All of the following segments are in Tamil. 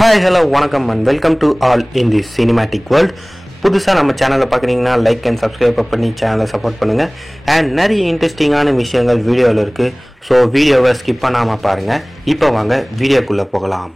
Hi, hello, வணக்கம் and welcome to all in this cinematic world. புதுசாக நம்ம சேனலை பார்க்குறீங்கன்னா லைக் அண்ட் சப்ஸ்கிரைப் பண்ணி சேனலை சப்போர்ட் பண்ணுங்கள். அண்ட் நிறைய இன்ட்ரெஸ்டிங்கான விஷயங்கள் வீடியோவில் இருக்குது. ஸோ வீடியோவை ஸ்கிப் பண்ணாமல் பாருங்கள். இப்போ வாங்க வீடியோக்குள்ளே போகலாம்.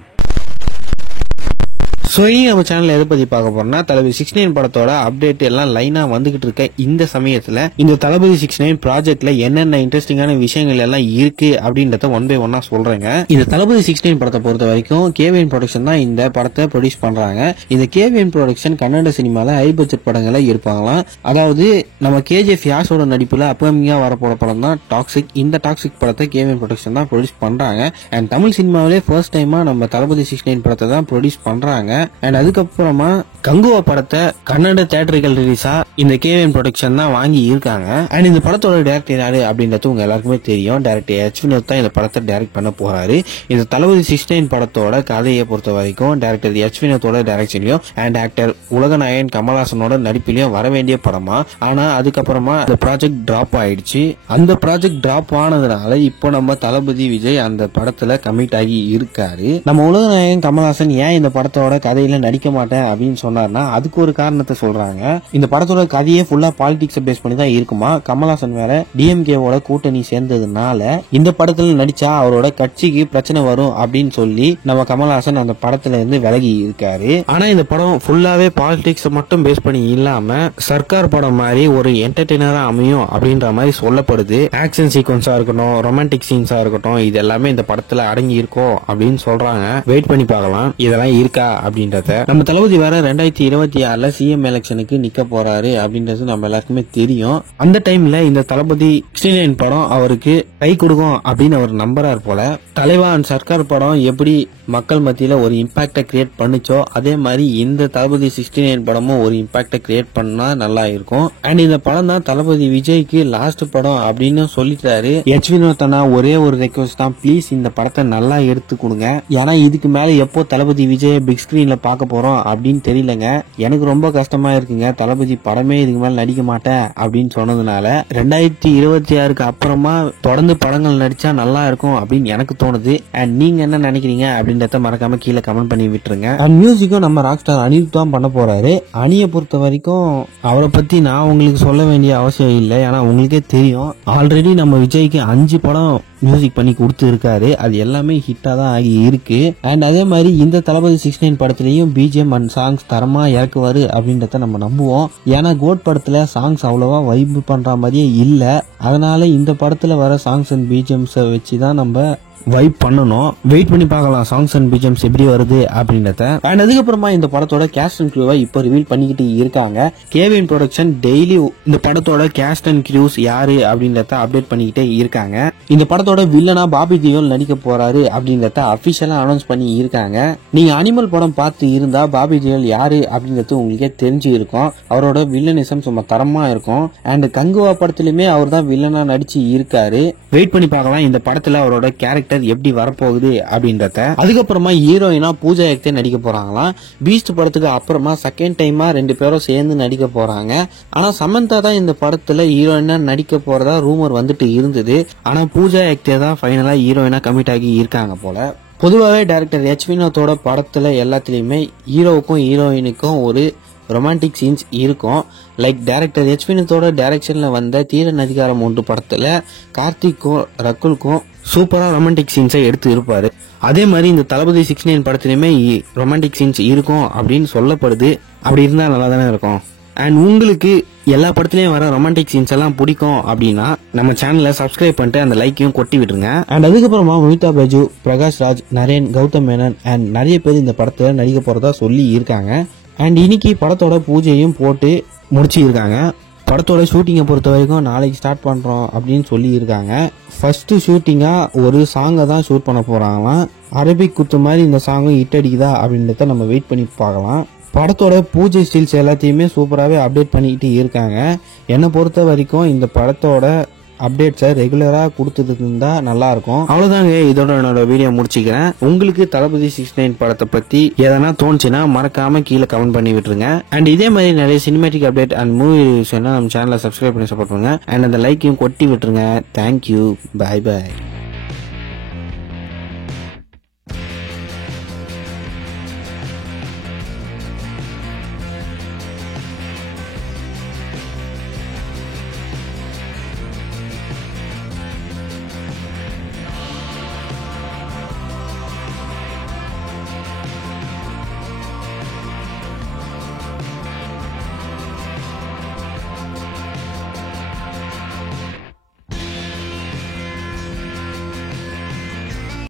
ஸோ நம்ம சேனல் எதை பற்றி பார்க்க போறோம்னா, தளபதி 69 படத்தோட அப்டேட் எல்லாம் லைனாக வந்துகிட்டு இருக்க இந்த சமயத்தில் இந்த தளபதி 69 ப்ராஜெக்ட்ல என்னென்ன இன்ட்ரெஸ்டிங்கான விஷயங்கள் எல்லாம் இருக்கு அப்படின்றத ஒன் பை ஒன்னா சொல்றேங்க. இந்த தளபதி 69 படத்தை பொறுத்த வரைக்கும் கேவிஎன் ப்ரொடக்ஷன் தான் இந்த படத்தை ப்ரொடியூஸ் பண்றாங்க. இந்த கேவிஎன் ப்ரொடக்ஷன் கன்னட சினிமால ஹை பட்ஜெட் படங்களை எடுப்பாங்களாம். அதாவது நம்ம கேஜிஎஃப் யாஸோட நடிப்புல அப்பமிங்கா வரப்போற படம் தான் டாக்ஸிக். இந்த டாக்ஸிக் படத்தை கேவிஎன் ப்ரொடக்ஷன் தான் ப்ரொடியூஸ் பண்றாங்க. அண்ட் தமிழ் சினிமாவிலே ஃபர்ஸ்ட் டைமா நம்ம தளபதி 69 படத்தை தான் ப்ரொடியூஸ் பண்றாங்க. அண்ட் அதுக்கப்புறமா கங்குவா படத்தை கன்னட தியேட்டர்கள் ரிலீஸா இந்த கேவிஎன் ப்ரொடக்ஷன் தான் வாங்கி இருக்காங்க. அண்ட் இந்த படத்தோட டைரக்டர் யாரு அப்படின்றது உங்க எல்லாருக்குமே தெரியும். டைரக்டர் எச் வினோத் தான் இந்த படத்தை டைரக்ட் பண்ண போறாரு. இந்த தளபதி 69 படத்தோட கதையை பொறுத்த வரைக்கும் டைரக்டர் எச் வினோத்தோட டைரக்ஷன்லயும் அண்ட் ஆக்டர் உலகநாயகன் கமல்ஹாசனோட நடிப்பிலையும் வர வேண்டிய படமா. ஆனா அதுக்கப்புறமா அந்த ப்ராஜெக்ட் டிராப் ஆயிடுச்சு. அந்த ப்ராஜெக்ட் டிராப் ஆனதுனால இப்போ நம்ம தளபதி விஜய் அந்த படத்துல கமிட் ஆகி இருக்காரு. நம்ம உலகநாயகன் கமல்ஹாசன் ஏன் இந்த படத்தோட கதையில நடிக்க மாட்டேன் அப்படின்னு சொன்னார்னா அதுக்கு ஒரு காரணத்தை சொல்றாங்க. இந்த படத்தோட கதையே ஃபுல்லா பாலிடிக்ஸ் பேஸ் பண்ணி தான் இருக்குமா. கமல்ஹாசன் வேற டிஎம்கேவோட கூட்டணி சேர்ந்ததுனால இந்த படத்துல நடிச்சா அவரோட கட்சிக்கு பிரச்சனை வரும் அப்படின்னு சொல்லி நம்ம கமல்ஹாசன் அந்த படத்துல இருந்து விலகி இருக்காரு. ஆனா இந்த படம் ஃபுல்லாவே பாலிடிக்ஸ் மட்டும் பேஸ் பண்ணி இல்லாம சர்க்கார் படம் மாதிரி ஒரு என்டர்டெய்னரா அமையும் அப்படின்ற மாதிரி சொல்லப்படுது. ஆக்ஷன் சீக்வன்ஸா இருக்கட்டும், ரொமான்டிக் சீன்ஸா இருக்கட்டும், இது எல்லாமே இந்த படத்துல அடங்கி இருக்கும் அப்படின்னு சொல்றாங்க. வெயிட் பண்ணி பார்க்கலாம் இதெல்லாம் இருக்கா அப்படின்றத. நம்ம தளபதி வேற 2026 சிஎம் எலெக்ஷனுக்கு நிக்க போறாரு அப்படின்றது நம்ம எல்லாருக்குமே தெரியும். அந்த டைம்ல இந்த தளபதி 69 படம் அவருக்கு கை கொடுக்கும் அப்படின்னு அவர் நம்புறாரு போல. தலைவா அண்ட் சர்க்கார் படம் எப்படி மக்கள் மத்தியில ஒரு இம்பாக்ட கிரியேட் பண்ணுச்சோ அதே மாதிரி இந்த தளபதி 69 படமும் ஒரு இம்பாக்ட கிரியேட் பண்ணா நல்லா இருக்கும். அண்ட் இந்த படம் தான் தளபதி விஜய்க்கு லாஸ்ட் படம் அப்படின்னு சொல்லிட்டாரு. எச் வினோத் அண்ணா ஒரே ஒரு ரெக்வஸ்ட் தான், பிளீஸ் இந்த படத்தை நல்லா எடுத்து கொடுங்க. ஏன்னா இதுக்கு மேல எப்போ தளபதி விஜய் பிக் ஸ்கிரீன்ல பார்க்க போறோம் அப்படின்னு தெரியலங்க. எனக்கு ரொம்ப கஷ்டமா இருக்குங்க. தளபதி படமே இதுக்கு மேல நடிக்க மாட்டேன் அப்படின்னு சொன்னதுனால 2026க்கு அப்புறமா தொடர்ந்து படங்கள் நடிச்சா நல்லா இருக்கும் அப்படின்னு எனக்கு தோணுது. அண்ட் நீங்க என்ன நினைக்கிறீங்க அப்படின்றத மறக்காம கீழே கமெண்ட் பண்ணி விட்டுருங்க. அண்ட் மியூசிக்கும் நம்ம ராக் ஸ்டார் அனிருத் தான் பண்ண போறாரு. அணியை பொறுத்த வரைக்கும் அவரை பத்தி நான் உங்களுக்கு சொல்ல வேண்டிய அவசியம் இல்லை. ஏன்னா உங்களுக்கே தெரியும், ஆல்ரெடி நம்ம விஜய்க்கு 5 படம் மியூசிக் பண்ணி கொடுத்து இருக்காரு. அது எல்லாமே ஹிட்டா தான் ஆகி இருக்கு. அண்ட் அதே மாதிரி இந்த தளபதி 69 படத்திலையும் பிஜிஎம் அண்ட் சாங்ஸ் தரமா இறக்குவாரு அப்படின்றத நம்ம நம்புவோம். ஏன்னா கோட் படத்துல சாங்ஸ் அவ்வளவா வைப் பண்ற மாதிரியே இல்ல. அதனால இந்த படத்துல வர சாங்ஸ் அண்ட் பிஜிஎம்ஸ் வச்சுதான் நம்ம வைப் பண்ணணும். வெயிட் பண்ணி பார்க்கலாம் சாங்ஸ் அண்ட் பிஜிஎம்ஸ் எப்படி வருது அப்படின்றத. அண்ட் அதுக்கப்புறமா இந்த படத்தோட கேஸ்ட் அண்ட் கிரூவை இப்போ ரிவீல் பண்ணிக்கிட்டு இருக்காங்க. கேவிஎன் ப்ரொடக்ஷன் டெய்லி இந்த படத்தோட கேஸ்ட் அண்ட் கிரூஸ் யாரு அப்படின்றத அப்டேட் பண்ணிக்கிட்டே இருக்காங்க. இந்த படத்தோட வில்லனா பாபி தியோல் நடிக்க போறாரு அப்படின்றத அபிஷியலா அனௌன்ஸ் பண்ணி இருக்காங்க. நீங்க அனிமல் படம் பார்த்து இருந்தா பாபி தியோல் யாரு அப்படின்றது உங்களுக்கே தெரிஞ்சு இருக்கும். அவரோட வில்லனிசம் சும்மா தரமா இருக்கும். அண்ட் கங்குவா படத்திலுமே அவர் தான் வில்லனா நடிச்சு இருக்காரு. வெயிட் பண்ணி பார்க்கலாம் இந்த படத்துல அவரோட கேரக்டர் எப்படி வரப்போகுது அப்படின்றத. அதுக்கப்புறமா ஹீரோயினா பூஜா ஹெக்டே நடிக்க போறாங்களாம். பீஸ்ட் படத்துக்கு அப்புறமா செகண்ட் டைமா 2 பேரும் சேர்ந்து நடிக்க போறாங்க. ஆனா சமந்தா தான் இந்த படத்துல ஹீரோயினா நடிக்க போறதா ரூமர் வந்துட்டு இருந்தது. ஆனா பூஜா ஹெக்டே தான் ஃபைனலா ஹீரோயினா கமிட் ஆகி இருக்காங்க போல. பொதுவாகவே டைரக்டர் எச் வினோத்தோட படத்துல எல்லாத்துலயுமே ஹீரோவுக்கும் ஹீரோயினுக்கும் ஒரு ரொமான்டிக் சீன்ஸ் இருக்கும். லைக் டைரக்டர் எச் வினோத்தோட டைரக்ஷன்ல வந்த தீரன் அதிகாரம் 1 படத்துல கார்த்திக்கும் ரகுலுக்கும் சூப்பரா ரொமான்டிக் சீன்ஸை எடுத்து இருப்பாரு. அதே மாதிரி இந்த தளபதி 69 படத்திலுமே ரொமான்டிக் சீன்ஸ் இருக்கும் அப்படின்னு சொல்லப்படுது. அப்படி இருந்தா நல்லா தானே இருக்கும். அண்ட் உங்களுக்கு எல்லா படத்துலயும் வர ரொமான்டிக் சீன்ஸ் எல்லாம் பிடிக்கும் அப்படின்னா நம்ம சேனலை சப்ஸ்கிரைப் பண்ணிட்டு அந்த லைக்கையும் கொட்டி விட்டுருங்க. அண்ட் அதுக்கப்புறமா அமிதாப் பச்சு, பிரகாஷ் ராஜ், நரேன், கௌதம் மேனன் அண்ட் நிறைய பேர் இந்த படத்துல நடிக்க போறதா சொல்லி இருக்காங்க. அண்ட் இன்னைக்கு படத்தோட பூஜையும் போட்டு முடிச்சு இருக்காங்க. படத்தோட ஷூட்டிங்கை பொறுத்த வரைக்கும் நாளைக்கு ஸ்டார்ட் பண்றோம் அப்படின்னு சொல்லி இருக்காங்க. ஃபர்ஸ்ட் ஷூட்டிங்கா ஒரு சாங்கை தான் ஷூட் பண்ண போறாங்களாம். அரபிக் குத்து மாதிரி இந்த சாங்கும் ஹிட் அடிக்குதா அப்படின்றத நம்ம வெயிட் பண்ணி பார்க்கலாம். படத்தோட பூஜை ஸ்டில்ஸ் எல்லாத்தையுமே சூப்பராகவே அப்டேட் பண்ணிக்கிட்டு இருக்காங்க. என்னை பொறுத்த வரைக்கும் இந்த படத்தோட அப்டேட்ஸை ரெகுலரா கொடுத்துட்டு இருந்தா நல்லா இருக்கும். அவ்வளவுதாங்க, இதோட என்னோட வீடியோ முடிச்சுக்கிறேன். உங்களுக்கு தளபதி 69 படத்தை பத்தி எதனா தோணுச்சுன்னா மறக்காம கீழே கமெண்ட் பண்ணி விட்டுருங்க. அண்ட் இதே மாதிரி நிறைய cinematic update and movie reviews நம்ம சேனலை சப்ஸ்கிரைப் பண்ணி சப்போர்ட் பண்ணுங்க. அண்ட் அந்த லைக்கையும் கொட்டி விட்டுருங்க. Thank you, bye by.